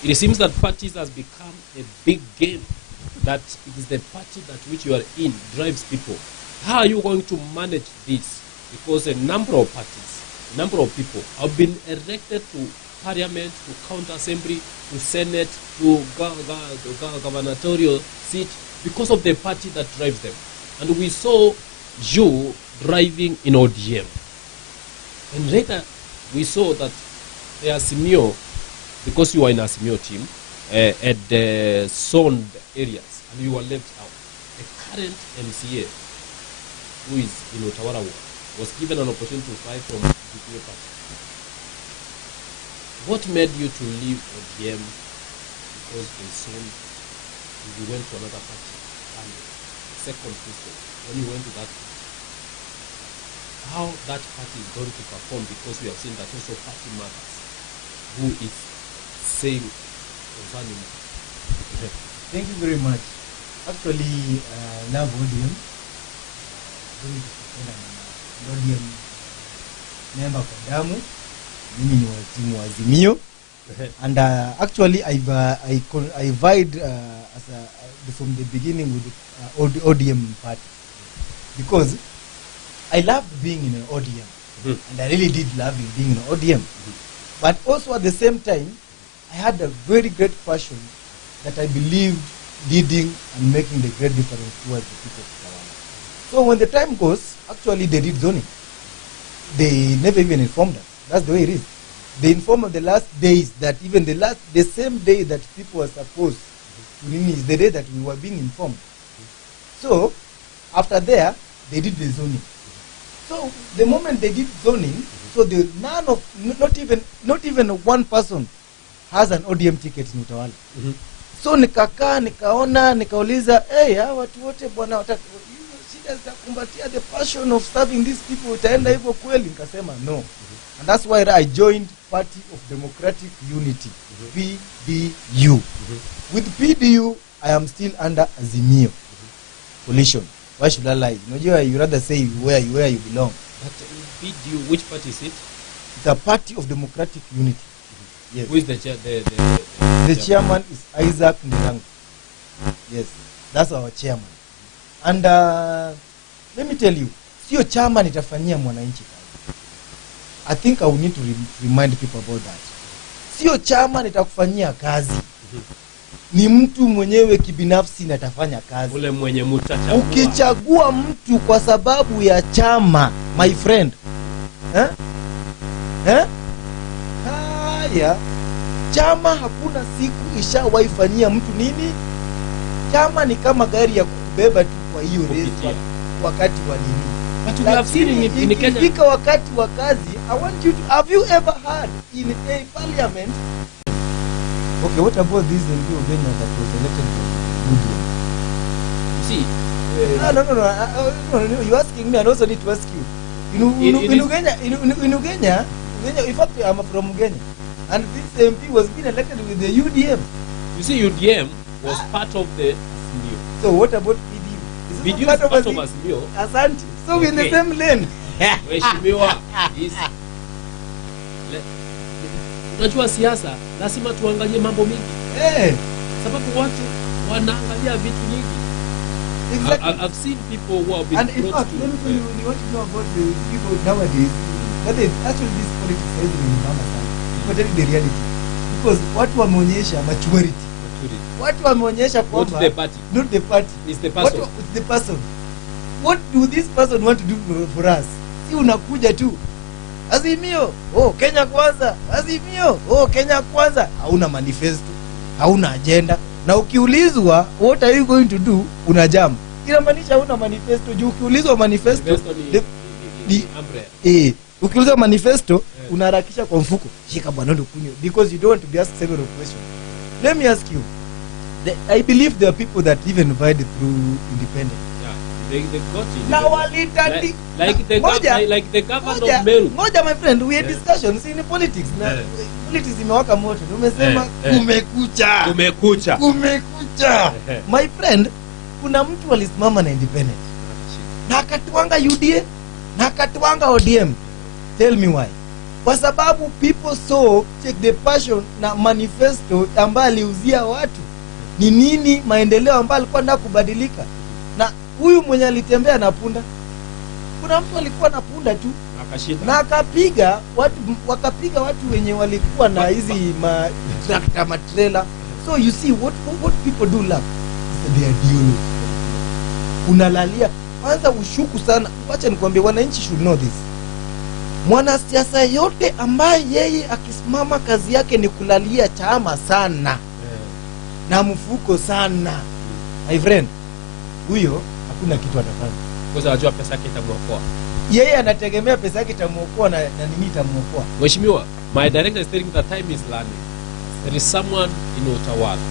It seems that parties has become a big game. That it is the party that which you are in drives people. How are you going to manage this? Because a number of parties, a number of people have been elected to parliament, to county assembly, to senate, to gubernatorial seat because of the party that drives them. And we saw you driving in ODM. And later we saw that the Asimio, because you are in Asimio team, at the zoned areas, and you were left out. The current MCA, who is in Utawala ward, was given an opportunity to fight from the party. What made you to leave ODM because they saw you went to another party. And second question, when you went to that party, how that party is going to perform, because we have seen that also party matters. Who is saying concerning that? Thank you very much. Actually, love ODM. Going to support an ODM member kwa damu. Mimi ni wa timu wa Azimio. And actually, I vied as from the beginning with the ODM party, because I loved being in an ODM, and I really did love being in an ODM. But also at the same time, I had a very great passion that I believed leading and making the great difference towards the people of Utawala. So when the time goes, actually they did zoning. They never even informed us. That's the way it is. They informed us the last days that even the same day that people were supposed to renew is the day that we were being informed. So after there, they did the zoning. So the moment they did zoning, so not even one person has an ODM ticket in Utawala. So nikauliza, hawa watu wote bwana shida zitakumbatia the passion of serving these people, utaenda hivyo kweli? Nikasema no. And that's why I joined Party of Democratic Unity, PDU. With PDU, I am still under Azimio coalition. Why should I lie? You rather say where you belong. But PDU, which party is it? The Party of Democratic Unity. Yes. Who is the chair? The chairman is Isaac Ndirangu. Yes, that's our chairman. And let me tell you, sio chairman itafanyia mwananchi kazi. I think I will need to remind people about that. Sio chairman itakufanyia kazi. Ni mtu mwenyewe kibinafsi na atafanya kazi. Ule mwenye mutachagua. Ukichagua mtu kwa sababu ya chama, my friend. Haya, chama hakuna siku ishawaifanyia mtu nini? Chama ni kama gari ya kubeba tu kwa hiyo race wakati wa nini. But we have seen in Kenya. Ikifika wakati wa kazi, I want you to, have you ever heard in a parliament? Okay, what about this MB Ogenya that was elected for Goodmorning? You see, no, you're asking me, and also need to ask you. In Ugenya, in fact, I'm from Ugenya, and this MP was being elected with the UDM. You see, UDM was part of the Azimio. So what about PDU? PDU is part of Azimio. Asante. So we're in the same lane. Mheshimiwa is unajua siasa lazima tuangalie mambo mingi. Sababu watu wanaangalia vitu nyingi. Exactly. I've seen people who have been and in fact, let me tell you, you want to know about the people nowadays, that is actually this politics is in Mama sana. But tell you the reality. Because watu wameonyesha maturity. Watu wameonyesha kwamba not the party. Not the party. It's the person. It's the person. What do this person want to do for us? Si unakuja tu Azimio, Kenya kwanza. Azimio, Kenya kwanza. Hauna manifesto, hauna agenda. Na ukiulizwa what are you going to do, unajam. Inamaanisha hauna manifesto. Juu ukiulizwa manifesto ni umbrella. Ukiulizwa manifesto unaharakisha kwa mfuko. Shika bwana ndo kunywa, because you don't want to be asked several questions. Let me ask you. I believe there are people that even invited through independent. They got it. Now like the governor of Meru. Moja, my friend, we had discussions in politics. Politics imewaka moto. Umesema kumekucha. My friend, kuna mtu alisimama na independent. Na akatuanga UDA, na akatuanga ODM. Tell me why. Kwa sababu people saw the passion na manifesto ambayo aliuzia watu. Ni nini maendeleo ambayo alikuwa anataka kubadilika. Na huyu mwenye alitembea na punda, kuna mtu alikuwa na punda tu na akapiga watu wenye walikuwa na hizi tractor matrela. So you see what people do love is the ideology. Unalalia kwanza, ushuku sana. Wacha nikwambie, wananchi should know this. Mwanasiasa yote ambaye yeye akisimama kazi yake ni kulalia chama sana na mfuko sana, my friend, huyo hakuna kitu atafanya. Kwa sababu anajua pesa yake itamuokoa. Yeye anategemea pesa yake itamuokoa na nini itamuokoa. Mheshimiwa, my director is telling me that time is running. There is someone in Utawala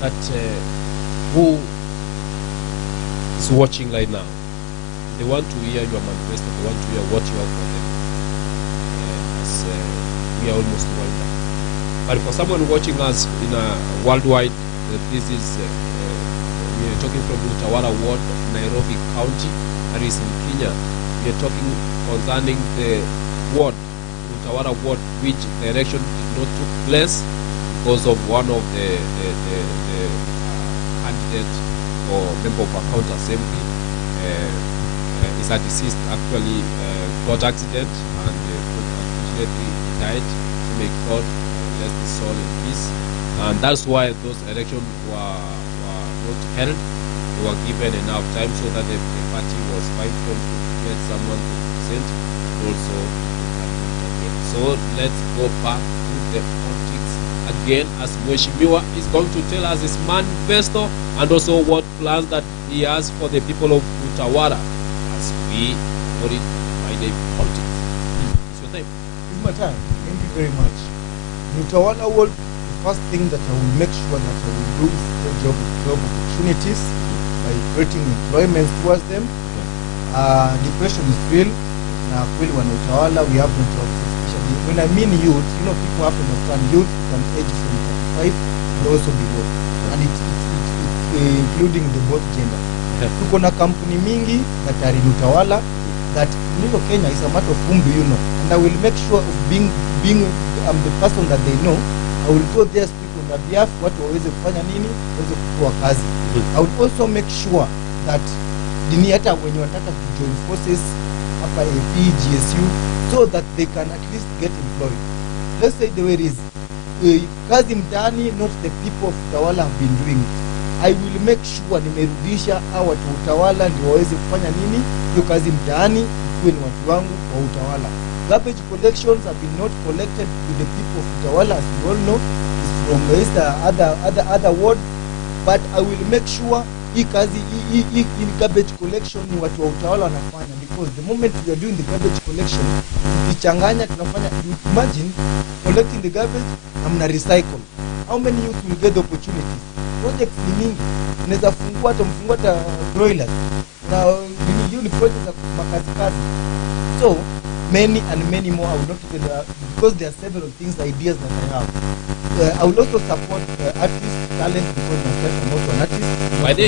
that who is watching right now, they want to hear your manifesto, they want to hear what you have for them. As we are almost worldwide. But for someone watching us in a worldwide, this is we are talking from Utawala ward of Nairobi County, that is in Kenya. We are talking concerning the ward, Utawala ward, which the election did not took place because of one of the candidates or member of our county assembly is a deceased, actually got accident and unfortunately died. To make God rest his soul in peace, and that's why those elections were not held. They were given enough time so that the party was fighting to get someone to present. Also, so let's go back to the politics again, as Mheshimiwa is going to tell us his manifesto and also what plans that he has for the people of Utawala as we know it by the politics. It's your time. It's my time. Thank you very much. In Utawala world, the first thing that I will make sure that I will do is the job opportunities by creating employment towards them. Depression is real. Na kweli wana Utawala, we have no jobs, especially when I mean youth. You know, people have to understand youth can age from 35 and also below, and it's including the both gender. Tuko na company mingi that are in Utawala that Nilo Kenya is a matter of whom do you know, and I will make sure of being the person that they know. I will go there, speak on their behalf, watu waweze kufanya nini, waweze kutoa kazi. I will also make sure that dini hata wenye wanataka to join forces hapa AP, GSU, so that they can at least get employed. Let's say the way it is, kazi mtaani, not the people of Utawala have been doing it. I will make sure nimerudisha hawa watu Utawala ndio waweze kufanya nini, hiyo kazi mtaani, ikuwe ni watu wangu wa Utawala. Garbage collections have been not collected with the people of Utawala, as you all know, is from other ward, but I will make sure hii kazi hii garbage collection ni watu wa Utawala wanafanya, because the moment we are doing the garbage collection, tukichanganya tunafanya, imagine collecting the garbage and recycle. How many youth will get the opportunities? Projects ni mingi, unaweza fungua hata broilers na ni projects za makazi. So many and many more. I will not even because there are several things, ideas that I have. I will also support artist talent, because myself I'm also an artist. By the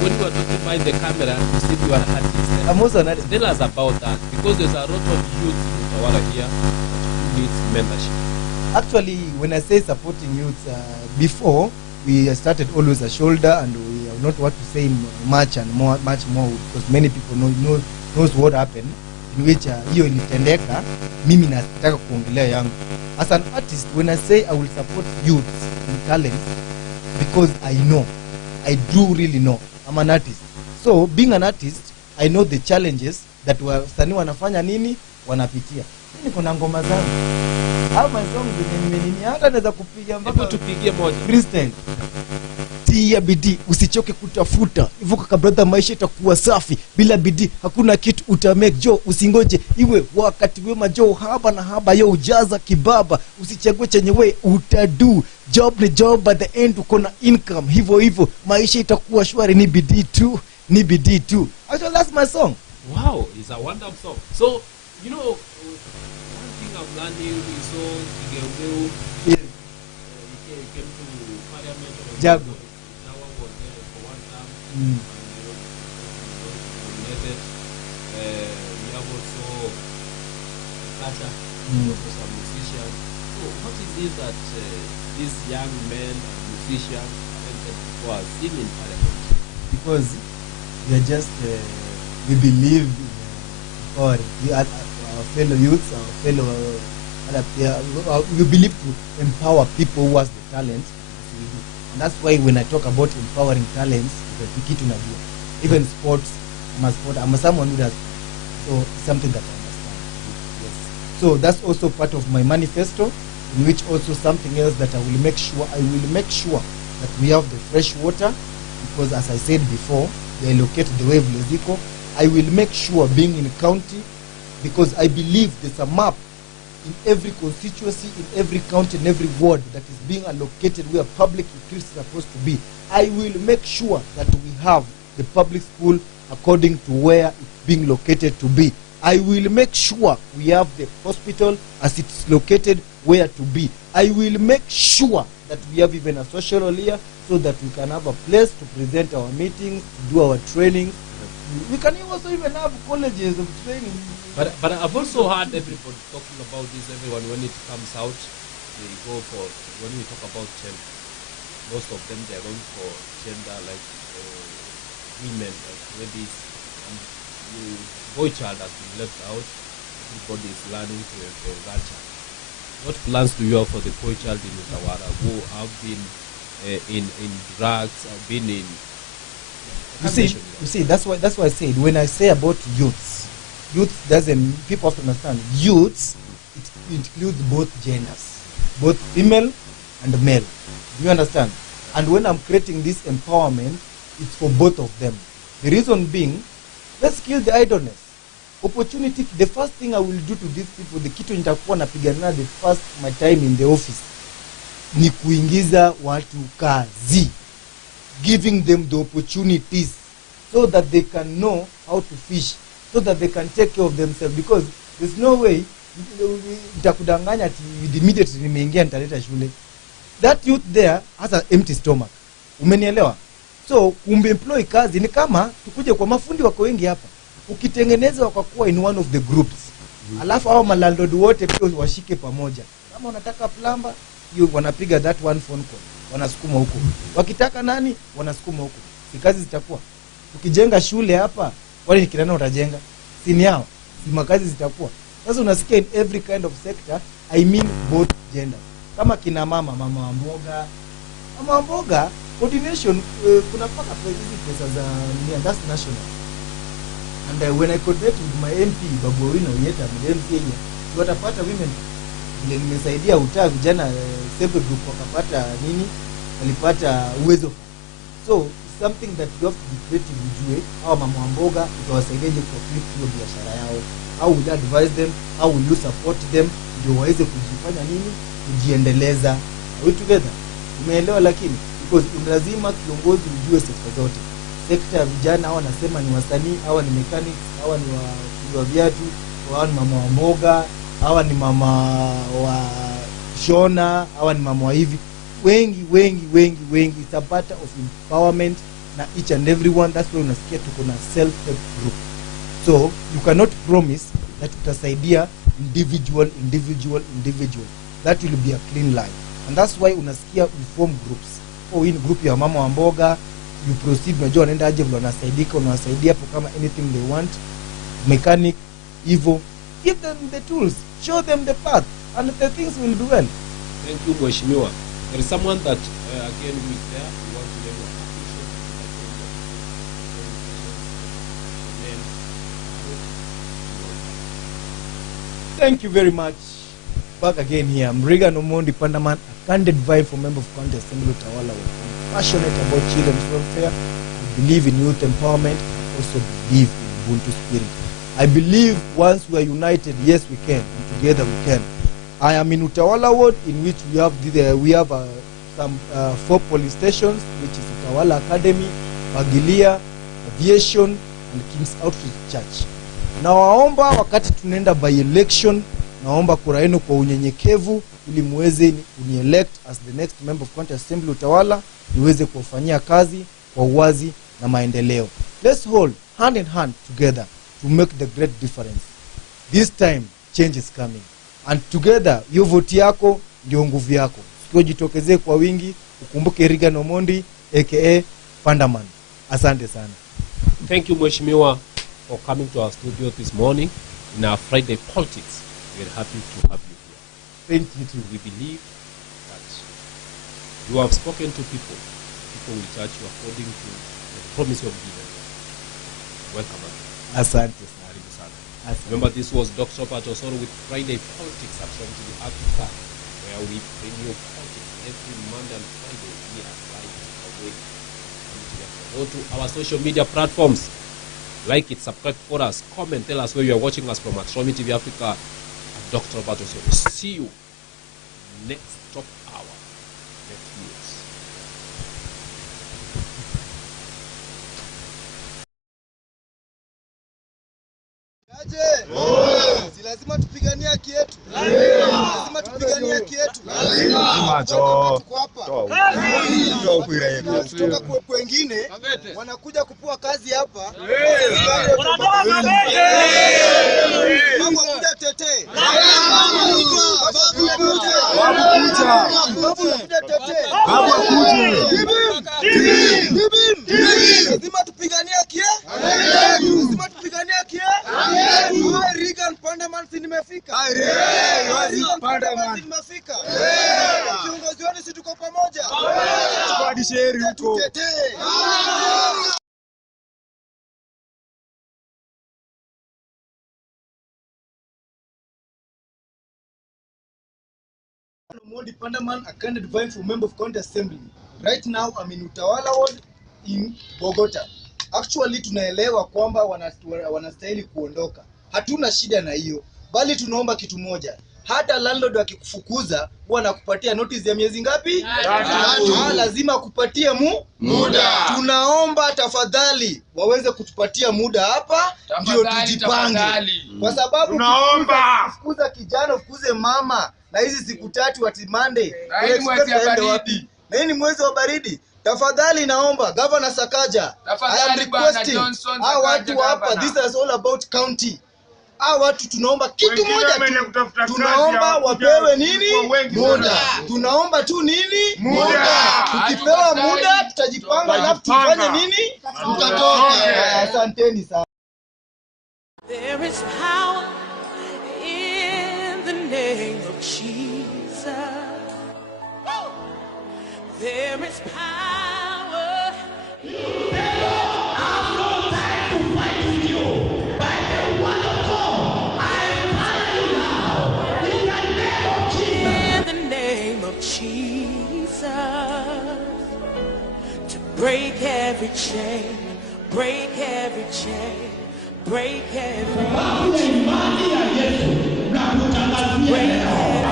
when you were talking by the camera, you said you are an artist. I'm also an artist. Tell us about that, because there's a lot of youth in Utawala here that needs mentorship. Actually, when I say supporting youth, before we started always a shoulder, and we are not what to say much more, because many people knows what happened, in which hiyo ilitendeka. Mimi nataka kuongelea yangu as an artist. When I say I will support youth in talent, because I do really know I'm an artist. So being an artist, I know the challenges that wasanii wanafanya nini, wanapitia. Mimi kuna ngoma zangu au masongs zenye hata naweza kupiga mpaka tupigie moja freestyle. Tia bidii, usichoke kutafuta, ivuka kabla maisha itakuwa safi. Bila bidii hakuna kitu utamake. Jo, usingoje iwe wakati wema. Jo, haba na haba yo ujaza kibaba. Usichague chenye we utadu. Job ni job, by the end uko na income. Hivyo maisha itakuwa shwari. Ni bidii tu. Actually, that's my song. Wow, it's a wonderful song. So, you know, one thing I'm learning is so Igeo Yeah. He came to Parliament. Jago. We have also Kata, also some musicians. So what is it that these young men and musicians who are singing in Parliament? Because we are just we believe in our fellow youths, our fellow we believe to empower people who has the talent. And that's why when I talk about empowering talents, even sports, I'm someone who does, so it's something that I understand. Yes. So that's also part of my manifesto, in which also something else that I will make sure that we have the fresh water, because as I said before, they locate the wave Leziko. I will make sure being in a county, because I believe there's a map in every constituency, in every county, in every ward that is being allocated where public utilities are supposed to be. I will make sure that we have the public school according to where it's being located to be. I will make sure we have the hospital as it's located where to be. I will make sure that we have even a social hall here so that we can have a place to present our meetings, to do our training. We can also even have colleges of training. But I've also heard everybody talking about this. Everyone, when it comes out, they go for, when we talk about gender, most of them, they're going for gender like women, like ladies. And the boy child has been left out. Everybody is learning to that child. What plans do you have for the boy child in Utawala who have been in drugs, have been in... You see, that's why I said, when I say about youths doesn't, people have to understand, youths, it includes both genders, both female and male. Do you understand? And when I'm creating this empowerment, it's for both of them. The reason being, let's kill the idleness. Opportunity, the first thing I will do to these people, the kitu nitakuwa napigana the first my time in the office, ni kuingiza watu kazi. Giving them the opportunities so that they can know how to fish, so that they can take care of themselves, because there's no way nitakudanganya ati immediately nimeingia nitaleta shule. That youth there has an empty stomach. Umenielewa? So employ kazi ni kama tukuje kwa mafundi wako wengi hapa. Ukitengeneza wakakuwa in one of the groups. Alafu hao malandlord wote pia washike pamoja. Kama unataka plumber, wanapiga that one phone call. Wanasukuma huko. Wakitaka nani? Wanasukuma huko. Si kazi zitakuwa. Ukijenga shule hapa, wale ni kinana utajenga. Si ni hao. Si makazi zitakuwa. Sasa unasikia in every kind of sector, I mean both genders. Kama kina mama wa mboga, coordination, kuna paka pesa za nia, that's national. And when I coordinate with my MP, Babu Owino Yeta, the MP here, watapata women, vile nimesaidia utaa vijana, separate group wakapata nini, walipata uwezo. So, it's something that you have to be creative ujue, hawa mama wa mboga, utawasaidiaje kwa flip hiyo biashara yao. How will you advise them? How will you support them? Ndio waweze kujifanya nini? Kujiendeleza. Are we together? Umeelewa? Lakini because lazima kiongozi ujue sekta zote. Sekta ya vijana, hawa nasema ni wasanii, hawa ni mechanics, hawa ni wa viatu, hawa ni mama wa mboga, hawa ni mama wa shona, hawa ni mama wa hivi. Wengi. It's a matter of empowerment na each and everyone. That's why unasikia tuko na self-help group. So you cannot promise that utasaidia individual. That will be a clean line. And that's why unasikia we form groups. In group ya mama wa mboga, you proceed, unajua wanaenda aje vile wanasaidika, unawasaidia hapo kama anything they want, mechanic, hivyo. Give them the tools, show them the path, and the things will do well. Thank you, Mheshimiwa. There is someone that, again, who is there. We want to let you appreciate. Thank you very much. Back again here. I'm Reagan Pandaman, a candid vibe for member of County Assembly Utawala. I'm passionate about children's welfare. I believe in youth empowerment. I also believe in Ubuntu spirit. I believe once we are united, yes we can, and together we can. I am in Utawala ward, in which we have some 4 police stations, which is Utawala Academy, Pagilia, Aviation, and King's Outreach Church. Na waomba wakati tunaenda by election, naomba kura yenu kwa unyenyekevu ili muweze unielect as the next member of County Assembly Utawala, niweze kufanyia kazi kwa uwazi na maendeleo. Let's hold hand in hand together to make the great difference. This time change is coming. And together, hiyo vote yako ndio nguvu yako. Sikio jitokezee kwa wingi, ukumbuke Reagan Omondi aka Pandaman. Asante sana. Thank you, Mheshimiwa, for coming to our studio this morning in our Friday Politics. We are happy to have you here. Thank you too. We believe that you have spoken to people. People will judge you according to the promise you have given. Welcome again. Asante sana. Remember, this was Dr.Robert Osoro with Friday Politics at ROMI Africa, where we bring you politics every Monday and Friday here right away. Go to our social media platforms. Like it, subscribe for us, comment, tell us where you are watching us from at ROMI TV Africa. Dr. Robert Osoro. See you next top hour. Next news. Si lazima tupiganie haki yetu. Lazima tupiganie haki yetu. Tuko hapa. Kutoka kwengine wanakuja kupewa kazi hapa. Mambo kuja tetee. Lazima tupiganie haki yetu. Lazima tupiganie haki yetu. Hon.Reagan Pandaman nimefika. Nimefika. Kiongozi wenu si tuko pamoja. Hadi sheri huko. Hon.Reagan Pandaman, a candidate vying for member of county assembly. Right now I'm in Utawala ward in Bogota. Actually tunaelewa kwamba wanastahili kuondoka. Hatuna shida na hiyo. Bali tunaomba kitu moja. Hata landlord akikufukuza huwa anakupatia notice ya miezi ngapi? 3. Lazima kupatia muda. Tunaomba tafadhali waweze kutupatia muda hapa ndio tujipange. Kwa sababu tunaomba kufukuza kijana, kufukuze mama na hizi siku 3 ati Monday. Na hii ni mwezi wa baridi. Tafadhali naomba Governor Sakaja, I am requesting watu hapa, this is all about county. Watu tunaomba kitu moja tu. Tunaomba wapewe nini? Muda. Tunaomba tu nini? Muda. Tukipewa muda tutajipanga alafu tufanye nini? Tutatoka. Asanteni sana. There is power in the name of Jesus. There is power in the name of Jesus to break every chain, break every chain, break every chain, break every